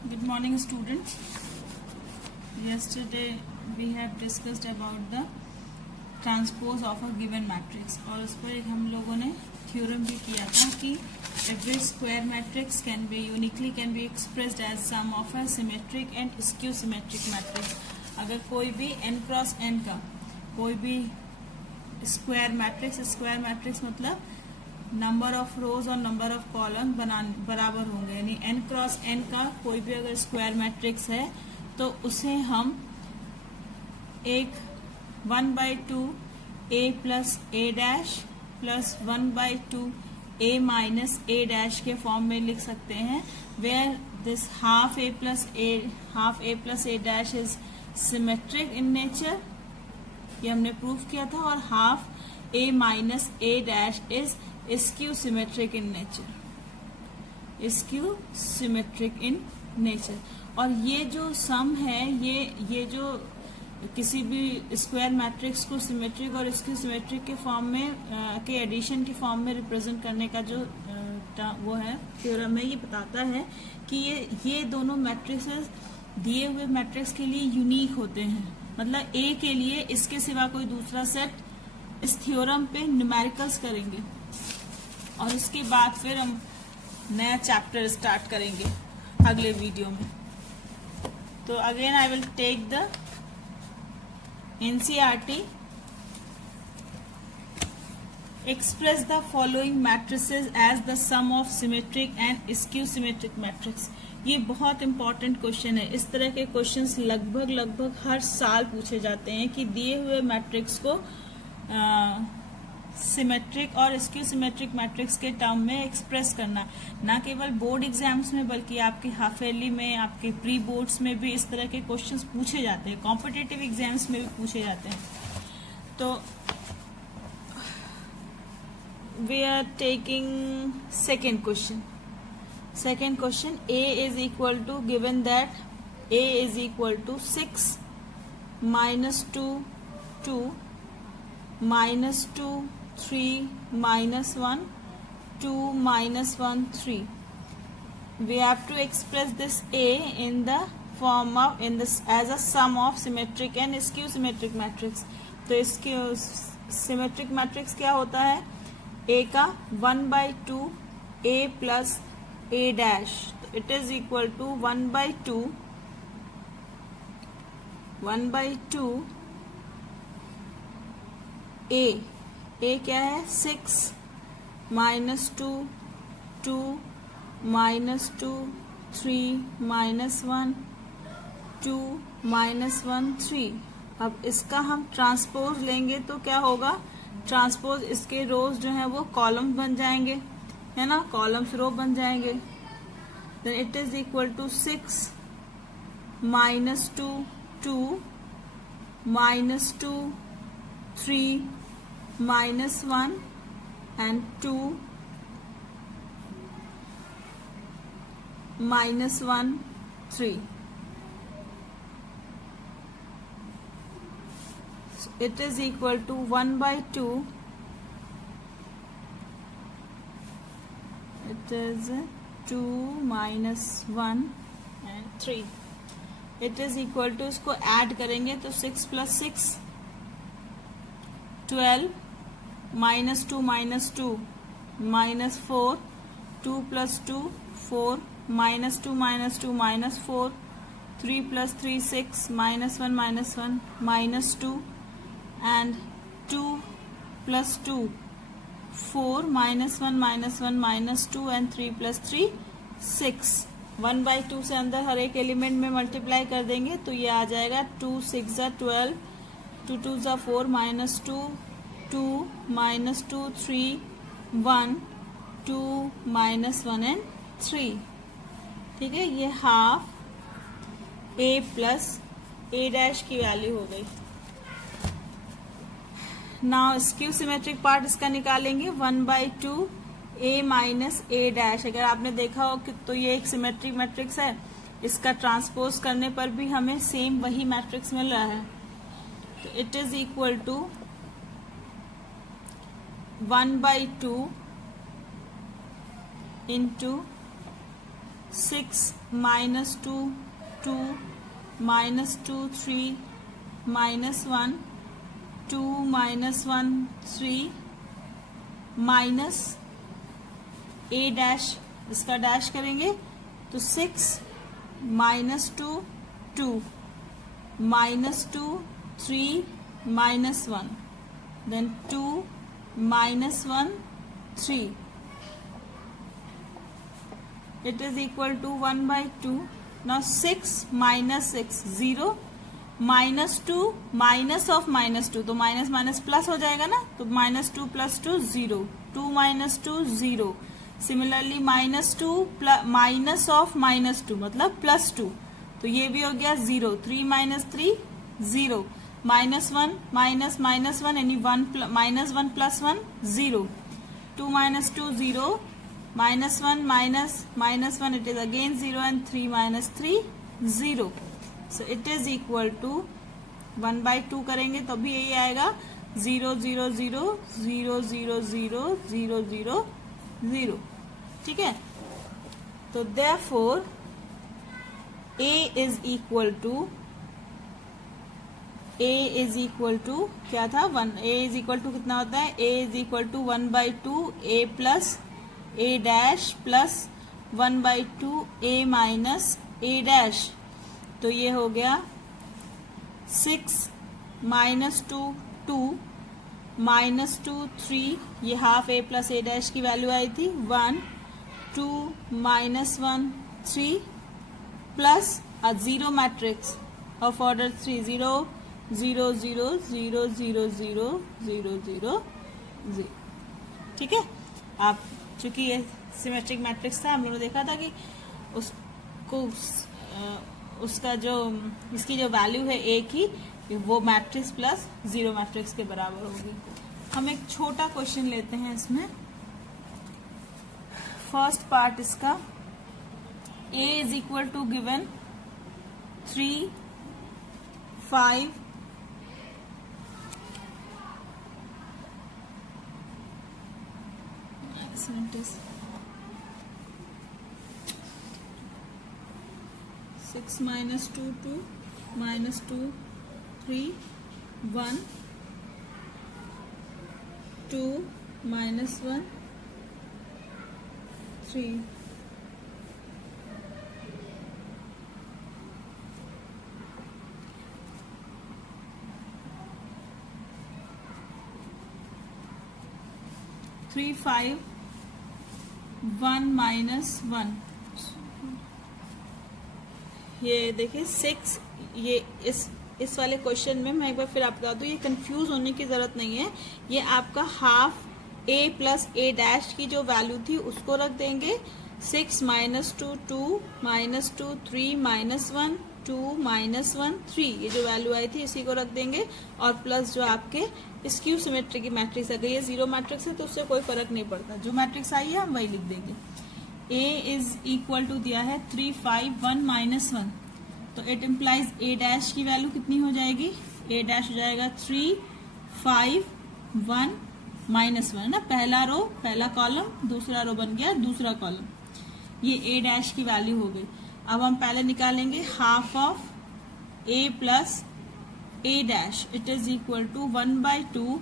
Good morning, students. Yesterday we have discussed about the transpose of a given matrix और उस पर एक हम लोगों ने थ्योरम भी किया था कि every square matrix can be expressed as sum of a symmetric and skew symmetric matrix. अगर कोई भी n क्रॉस n का कोई भी स्क्वायर मैट्रिक्स मतलब नंबर ऑफ रोज और नंबर ऑफ कॉलम बराबर होंगे, यानी n क्रॉस n का कोई भी अगर स्क्वायर मैट्रिक्स है तो उसे हम एक 1/2 a plus a dash plus 1/2 a minus a dash के फॉर्म में लिख सकते हैं, where this half a plus a dash is symmetric in nature, ये हमने प्रूव किया था, और half a minus a dash is skew symmetric in nature. और ये जो सम है, ये जो किसी भी स्क्वायर मैट्रिक्स को सिमेट्रिक और स्क्यू सिमेट्रिक के फॉर्म में के एडिशन के फॉर्म में रिप्रेजेंट करने का जो वो है थ्योरम है, ये बताता है कि ये दोनों मैट्रिक्सेस दिए हुए मैट्रिक्स के लिए यूनिक होते हैं, मतलब ए के लिए इसके सिवा कोई दूसरा सेट इस थ्योरम पे न्यूमेरिकल्स करेंगे और उसके बाद फिर हम नया चैप्टर स्टार्ट करेंगे अगले वीडियो में। तो again I will take the NCERT. Express the following matrices as the sum of symmetric and skew symmetric matrix. ये बहुत इंपॉर्टेंट क्वेश्चन है। इस तरह के क्वेश्चंस लगभग हर साल पूछे जाते हैं कि दिए हुए मैट्रिक्स को सिमेट्रिक और स्क्यू सिमेट्रिक मैट्रिक्स के टर्म में एक्सप्रेस करना। ना केवल बोर्ड एग्जाम्स में बल्कि आपके हाफ ईयरली में, आपके प्री बोर्ड्स में भी इस तरह के क्वेश्चंस पूछे जाते हैं, कॉम्पिटिटिव एग्जाम्स में भी पूछे जाते हैं। तो we are taking second question. A is equal to, given that A is equal to 6 minus 2 2 minus 2 3 minus 1 2 minus 1 3. We have to express this A in the form of as a sum of symmetric and skew symmetric matrix. तो इसके symmetric matrix क्या होता है? A का 1/2 A plus a dash, तो it is equal to 1/2 a क्या है? 6 minus 2 2 minus 2 3 minus 1 2 minus 1 3। अब इसका हम ट्रांसपोज लेंगे तो क्या होगा? ट्रांसपोज इसके रोज जो है वो कॉलम बन जाएंगे, है ना, कॉलम्स रो बन जाएंगे। Then it is equal to 6 minus 2 2 minus 2 3 minus 1 and 2 minus 1 3। It is equal to 1/2. It is 2 minus 1 and 3. It is equal to, इसको ऐड करेंगे तो 6 plus 6 12 minus 2 minus 2 minus 4 2 plus 2 4 minus 2 minus 2 minus 4 3 plus 3 6 minus 1 minus 2 and 2 plus 2 4 minus 1 minus 2 and 3 plus 3 6। 1/2 से अंदर हर एक element में multiply कर देंगे तो ये आ जाएगा 2 6 12 2 2 4 minus 2 2 minus 2 3 1 2 minus 1 and 3। ठीक है, ये half a plus a dash की वैल्यू हो गई। नाउ स्क्यू सिमेट्रिक पार्ट इसका निकालेंगे 1/2 a माइनस a डैश। अगर आपने देखा हो कि तो ये एक सिमेट्रिक मैट्रिक्स है, इसका ट्रांसपोज करने पर भी हमें सेम वही मैट्रिक्स मिल रहा है। तो it is equal to 1/2 into 6 minus 2 2 minus 2 3 minus 1 2 minus 1 3 minus a dash, इसका डैश करेंगे तो 6 minus 2 2 minus 2 3 minus 1 then 2 minus 1 3, it is equal to 1 by 2. Now 6 minus 6 0 minus 2 minus of minus 2, तो minus minus plus हो जाएगा ना, तो minus 2 plus 2 0, 2 minus 2 0. Similarly minus 2 minus of minus 2 मतलब plus 2, तो ये भी हो गया 0. 3 minus 3 0, minus 1 minus minus 1 यानी 1 minus 1 plus 1 0, 2 minus 2 0, minus 1 minus minus 1 it is again 0 and 3 minus 3 0. So it is equal to 1 by 2 करेंगे तो भी यही आएगा 0 0 0 0 0 0 0 0 0. ठीक है, तो therefore A is equal to क्या था 1. A is equal to कितना होता है, A is equal to 1 by 2 A plus A dash plus 1 by 2 A minus A dash. तो ये हो गया 6 minus 2 2 minus 2 3, ये half A plus A dash की वैल्यू आई थी 1 2 minus 1 3 plus a zero matrix of order 3 0 0 0 0 0 0 0 0 0. ठीक है, आप चूंकि ये सिमेट्रिक मैट्रिक्स था, हम लोगों ने देखा था कि उसको उसका जो इसकी जो वैल्यू है ए की, वो मैट्रिक्स प्लस जीरो मैट्रिक्स के बराबर होगी. हम एक छोटा क्वेश्चन लेते हैं इसमें. फर्स्ट पार्ट इसका, ए is equal to given 3 5 6 minus 2 2 minus 2 3 1 2 minus 1 3. Three 5 1 minus 1. ये देखिए 6, ये इस वाले क्वेश्चन में मैं एक बार फिर आपको बता दूं, ये कंफ्यूज होने की जरूरत नहीं है. ये आपका half a plus a dash की जो वैल्यू थी उसको रख देंगे. 6 minus 2 2 minus 2 3 minus 1 2 minus 1 3, ये जो वैल्यू आई थी इसी को रख देंगे. और प्लस जो आपके स्क्यू सिमेट्री की मैट्रिक्स, अगर ये जीरो मैट्रिक्स है तो उससे कोई फर्क नहीं पड़ता, जो मैट्रिक्स आई है हम वही लिख देंगे. A इज इक्वल टू दिया है 3 5 1 minus 1, तो इट इम्प्लाइज A डैश की वैल्यू कितनी हो जाएगी, A डैश हो जाएगा 3 5 1 minus 1 ना, पहला रो पहला कॉलम, दूसरा रो बन गया दूसरा कॉलम. ये A डैश की वैल्यू हो गई. अब हम पहले निकालेंगे half of A plus A dash, it is equal to 1 by 2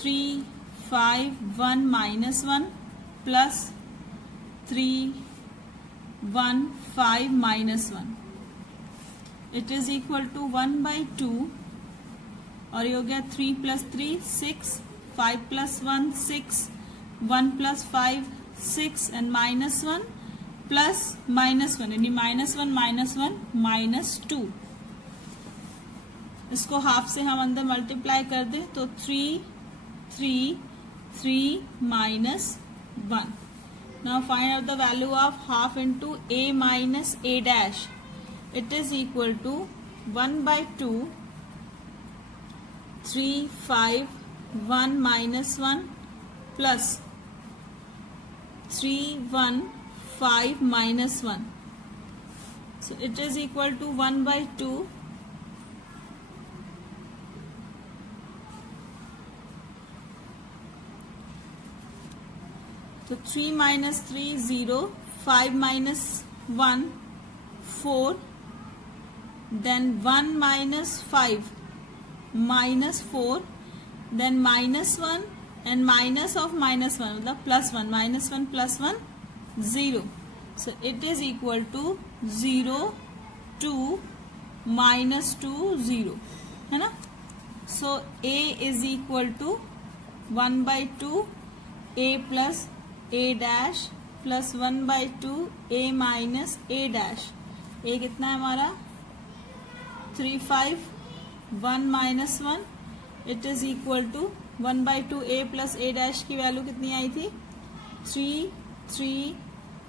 3 5 1 minus 1 plus 3 1 5 minus 1, it is equal to 1 by 2, और ये हो गया 3 plus 3 6 5 plus 1 6 1 plus 5 6 and minus 1 plus minus 1 यानी minus 1 minus 2. इसको हाफ से हम अंदर मल्टीप्लाई कर दें तो 3 3 3 minus 1. Now find out the value of half into A minus A dash. It is equal to 1 by 2 3 5 1 minus 1 plus 3 1 5 minus 1. So it is equal to 1 by 2 तो 3 minus 3 0 5 minus 1 4, then 1 minus 5 minus 4, then minus 1 and minus of minus 1 मतलब plus 1, minus 1 plus 1 0. So it is equal to 0 2 minus 2 0 है ना. So a is equal to 1 by 2 a plus a dash plus 1 by 2 a minus a dash. a कितना है हमारा 3 5 1 minus 1. It is equal to 1 by 2 a plus a dash की value कितनी आई थी 3 3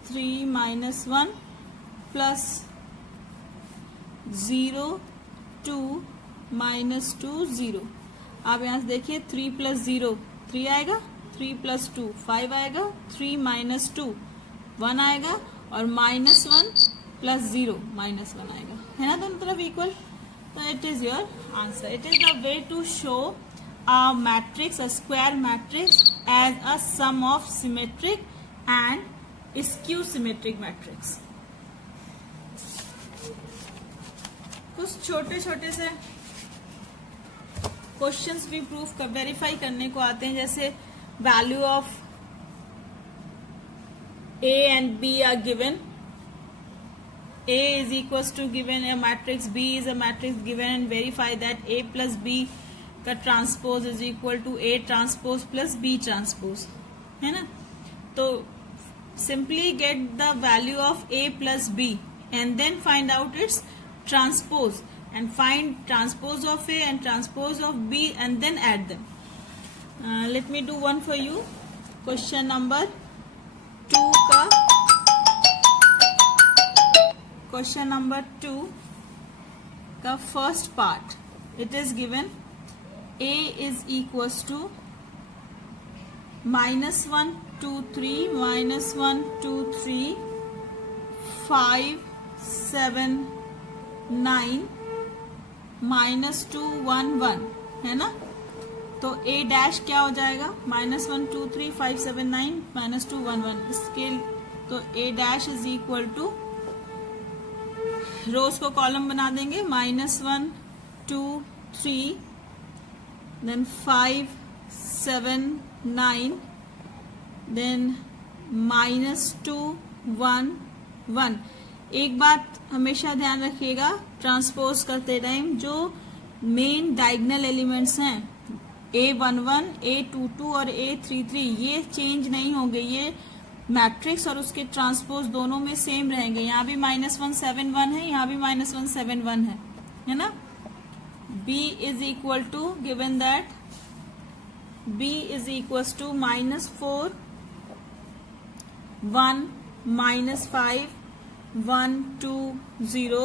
3 minus 1 plus 0 2 minus 2 0. आप यहाँ से देखिए 3 plus 0 3 आएगा, 3 plus 2 5 आएगा, 3 minus 2 1 आएगा और minus 1 plus 0 minus 1 आएगा, है ना दोनों तरफ इक्वल. तो it is your answer. It is the way to show a matrix, a square matrix as a sum of symmetric and skew symmetric matrix. कुछ छोटे छोटे से क्वेश्चंस भी प्रूफ कर वेरीफाई करने को आते हैं, जैसे value of a and b are given. A is equals to given a matrix, B is a matrix given, and verify that A plus B का transpose is equal to A transpose plus B transpose, है ना. तो simply get the value of A plus B and then find out its transpose and find transpose of A and transpose of B and then add them. Let me do one for you. Question number 2 का question number 2 का first part. It is given a is equals to -1 2 3 -1 2 3 5 7 9 -2 1 1, है ना. तो a dash क्या हो जाएगा -1 2 3 5 7 9 -2 1 1. इसके तो a dash is equal to rows को कॉलम बना देंगे -1 2 3 then 5 7 9 then -2 1 1. एक बात हमेशा ध्यान रखिएगा ट्रांसपोज करते टाइम, जो मेन डायगोनल एलिमेंट्स हैं A11 A22 और A33 ये चेंज नहीं होंगे. ये मैट्रिक्स और उसके ट्रांसपोज दोनों में सेम रहेंगे. यहाँ भी -1 7 1 है, यहाँ भी -1 7 1 है ना. B is equal to given that B is equal to -4 1 -5 1 2 0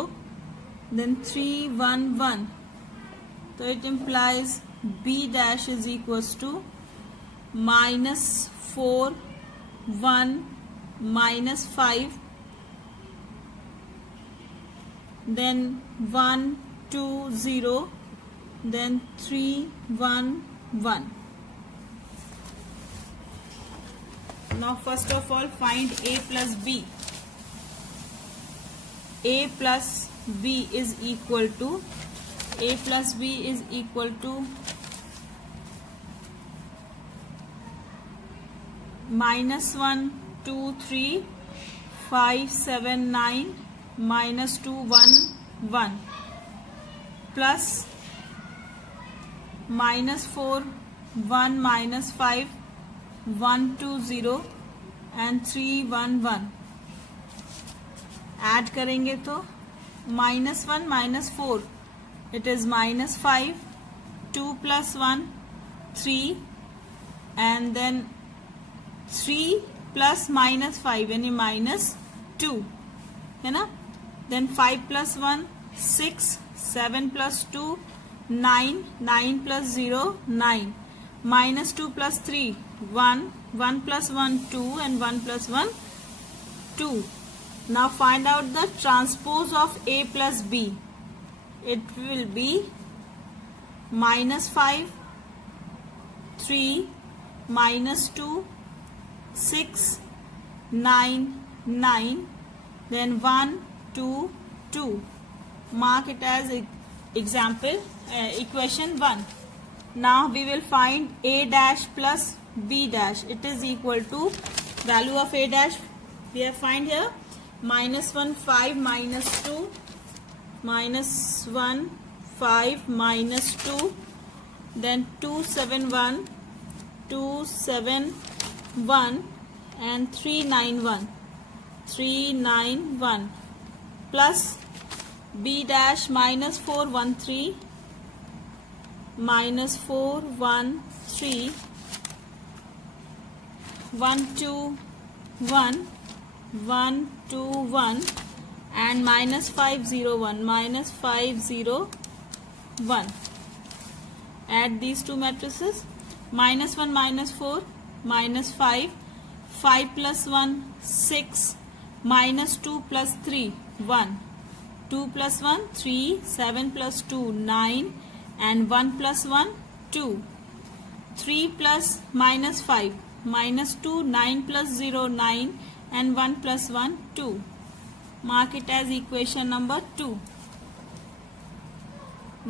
then 3 1 1. तो it implies B dash is equals to -4 1 -5 then 1 2 0 then 3 1 1. Now first of all find A plus B. A plus B is equal to -1 2 3 5 7 9 -2 1 1 plus -4 1 -5 1 2 0 and 3 1 1. Add करेंगे तो -1 -4 it is -5 2 plus 1 3 and then 3 plus -5 यानी -2, है ना. then 5 plus 1 6 7 plus 2 9 9 plus 0 9 -2 plus 3 1 1 plus 1 2 and 1 plus 1 2. Now find out the transpose of A plus B. It will be -5 3 -2 6 9 9, then 1, 2, 2. Mark it as example, equation 1. Now we will find a dash plus b dash. It is equal to value of a dash. We have find here -1 5 -2, -1 5 -2, then 2 7 1 2 7 1 and 3 9 1 3 9 1 plus b dash -4 1 3 -4 1 3 1 2 1 1 2 1 and -5 0 1 -5 0 1. Add these two matrices. -1 -4 -5 5 plus 1 6 -2 plus 3 1 2 plus 1 3 7 plus 2 9 and 1 plus 1 2 3 plus -5 -2 9 plus 0 9 and 1 plus 1 2. Mark it as equation number 2.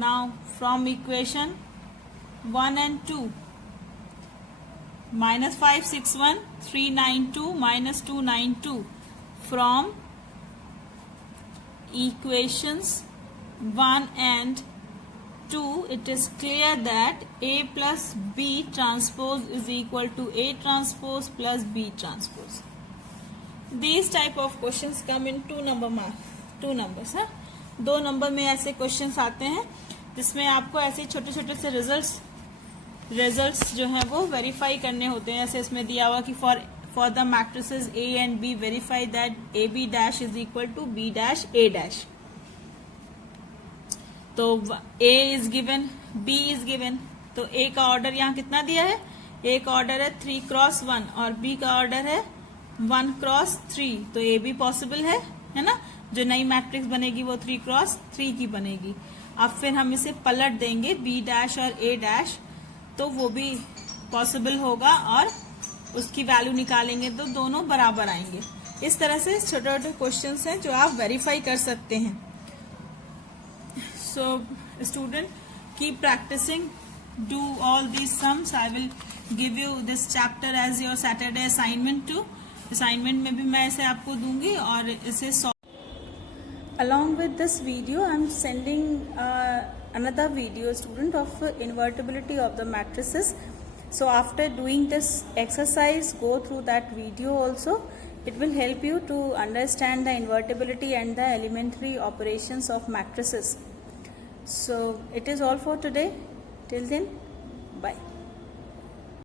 Now from equation 1 and 2, -5 6 1 3 9 2 -2 9 2. From equations 1 and 2, it is clear that A plus B transpose is equal to A transpose plus B transpose. These type of questions come in 2 numbers. 2 number में ऐसे questions आते हैं जिसमें आपको ऐसे छोटे छोटे से रिजल्ट्स जो हैं वो वेरीफाई करने होते हैं. ऐसे इसमें दिया हुआ कि for the matrices A and B verify that AB dash is equal to B dash A dash. तो A is given, B is given. तो A का ऑर्डर यहाँ कितना दिया है? A का ऑर्डर है 3 क्रॉस 1 और B का ऑर्डर है 1 क्रॉस 3. तो A भी पॉसिबल है ना. जो नई मैट्रिक्स बनेगी वो 3 क्रॉस 3 की बनेगी. अब फिर हम इसे पलट देंगे B डैश और A डैश, तो वो भी पॉसिबल होगा और उसकी वैल्यू निकालेंगे तो दोनों बराबर आएंगे. इस तरह से छोटे छोटे क्वेश्चंस हैं जो आप वेरीफाई कर सकते हैं. So student, keep practicing, do all these sums. I will give you this chapter as your Saturday assignment too. Assignment में भी मैं इसे आपको दूंगी और इसे along with this video I am sending another video student of invertibility of the matrices. So after doing this exercise, go through that video also. It will help you to understand the invertibility and the elementary operations of matrices. So it is all for today. Till then, bye.